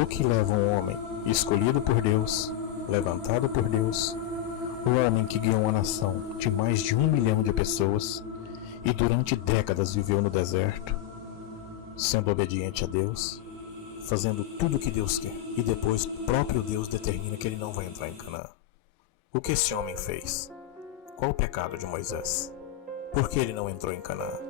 O que leva um homem escolhido por Deus, levantado por Deus, um homem que guiou uma nação de mais de 1 milhão de pessoas e durante décadas viveu no deserto, sendo obediente a Deus, fazendo tudo o que Deus quer, e depois o próprio Deus determina que ele não vai entrar em Canaã. O que esse homem fez? Qual o pecado de Moisés? Por que ele não entrou em Canaã?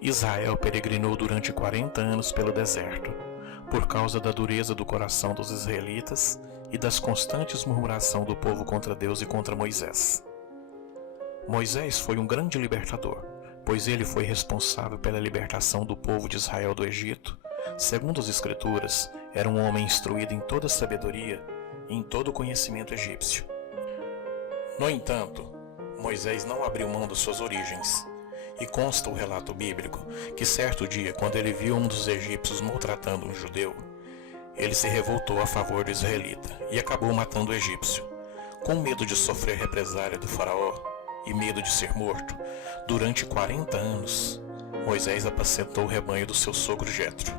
Israel peregrinou durante 40 anos pelo deserto, por causa da dureza do coração dos israelitas e das constantes murmurações do povo contra Deus e contra Moisés. Moisés foi um grande libertador, pois ele foi responsável pela libertação do povo de Israel do Egito. Segundo as Escrituras, era um homem instruído em toda sabedoria e em todo o conhecimento egípcio. No entanto, Moisés não abriu mão das suas origens, e consta o relato bíblico que certo dia, quando ele viu um dos egípcios maltratando um judeu, ele se revoltou a favor do israelita e acabou matando o egípcio. Com medo de sofrer represália do faraó e medo de ser morto, durante 40 anos, Moisés apacentou o rebanho do seu sogro Jetro.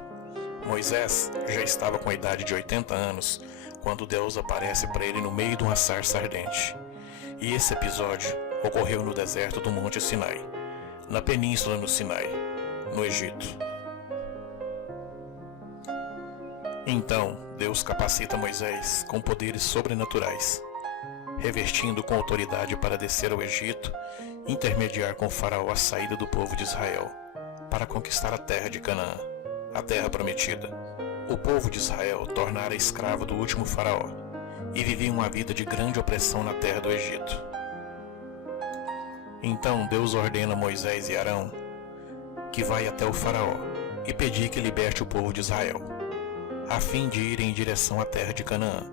Moisés já estava com a idade de 80 anos quando Deus aparece para ele no meio de uma sarça ardente. E esse episódio ocorreu no deserto do Monte Sinai, na península no Sinai, no Egito. Então, Deus capacita Moisés com poderes sobrenaturais, revestindo com autoridade para descer ao Egito, intermediar com o faraó a saída do povo de Israel, para conquistar a terra de Canaã, a terra prometida. O povo de Israel tornara escravo do último faraó, e vivia uma vida de grande opressão na terra do Egito. Então Deus ordena a Moisés e Arão que vai até o faraó e pedir que liberte o povo de Israel, a fim de irem em direção à terra de Canaã.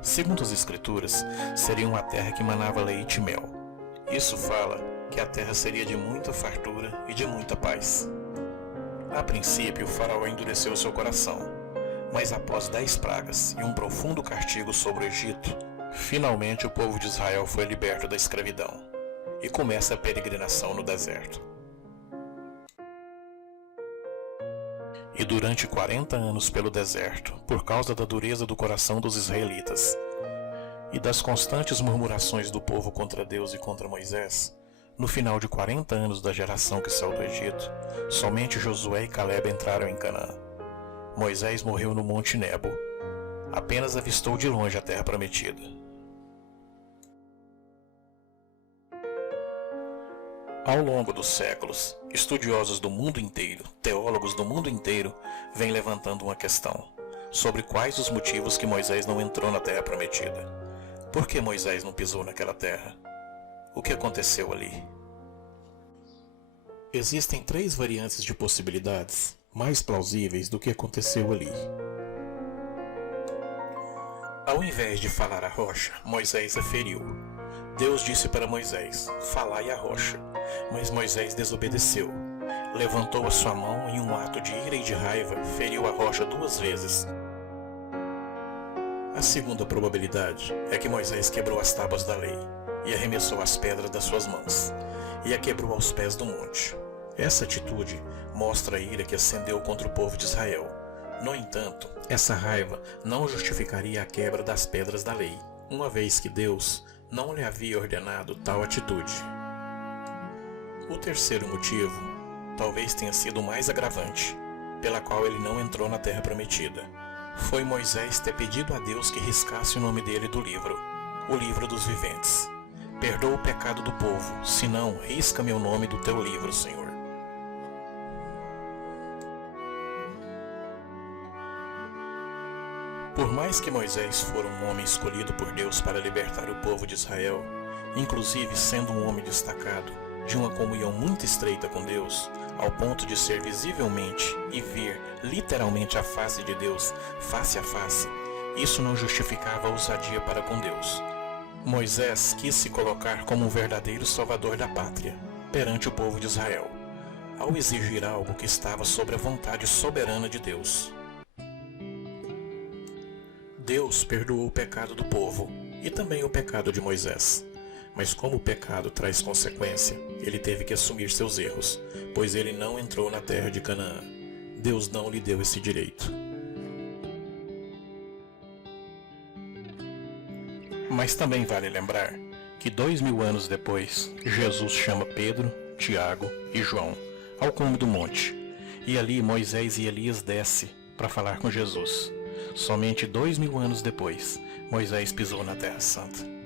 Segundo as Escrituras, seria uma terra que manava leite e mel. Isso fala que a terra seria de muita fartura e de muita paz. A princípio, o faraó endureceu seu coração, mas após 10 pragas e um profundo castigo sobre o Egito, finalmente o povo de Israel foi liberto da escravidão e começa a peregrinação no deserto. E durante 40 anos pelo deserto, por causa da dureza do coração dos israelitas e das constantes murmurações do povo contra Deus e contra Moisés, no final de 40 anos da geração que saiu do Egito, somente Josué e Caleb entraram em Canaã. Moisés morreu no Monte Nebo, apenas avistou de longe a terra prometida. Ao longo dos séculos, estudiosos do mundo inteiro, teólogos do mundo inteiro, vêm levantando uma questão sobre quais os motivos que Moisés não entrou na terra prometida. Por que Moisés não pisou naquela terra? O que aconteceu ali? Existem 3 variantes de possibilidades mais plausíveis do que aconteceu ali. Ao invés de falar à rocha, Moisés a feriu. Deus disse para Moisés: "Falai à rocha", mas Moisés desobedeceu. Levantou a sua mão e, em um ato de ira e de raiva, feriu a rocha 2 vezes. A segunda probabilidade é que Moisés quebrou as tábuas da lei e arremessou as pedras das suas mãos, e a quebrou aos pés do monte. Essa atitude mostra a ira que acendeu contra o povo de Israel. No entanto, essa raiva não justificaria a quebra das pedras da lei, uma vez que Deus não lhe havia ordenado tal atitude. O terceiro motivo talvez tenha sido o mais agravante, pela qual ele não entrou na terra prometida. Foi Moisés ter pedido a Deus que riscasse o nome dele do livro, o livro dos viventes. Perdoa o pecado do povo, senão risca meu nome do teu livro, Senhor. Por mais que Moisés fora um homem escolhido por Deus para libertar o povo de Israel, inclusive sendo um homem destacado, de uma comunhão muito estreita com Deus, ao ponto de ser visivelmente e ver literalmente a face de Deus, face a face, isso não justificava a ousadia para com Deus. Moisés quis se colocar como um verdadeiro salvador da pátria, perante o povo de Israel, ao exigir algo que estava sobre a vontade soberana de Deus. Deus perdoou o pecado do povo e também o pecado de Moisés, Mas como o pecado traz consequência, ele teve que assumir seus erros, pois ele não entrou na terra de Canaã. Deus não lhe deu esse direito. Mas também vale lembrar que 2000 anos depois, Jesus chama Pedro, Tiago e João ao cume do monte, e ali Moisés e Elias descem para falar com Jesus. Somente 2000 anos depois, Moisés pisou na Terra Santa.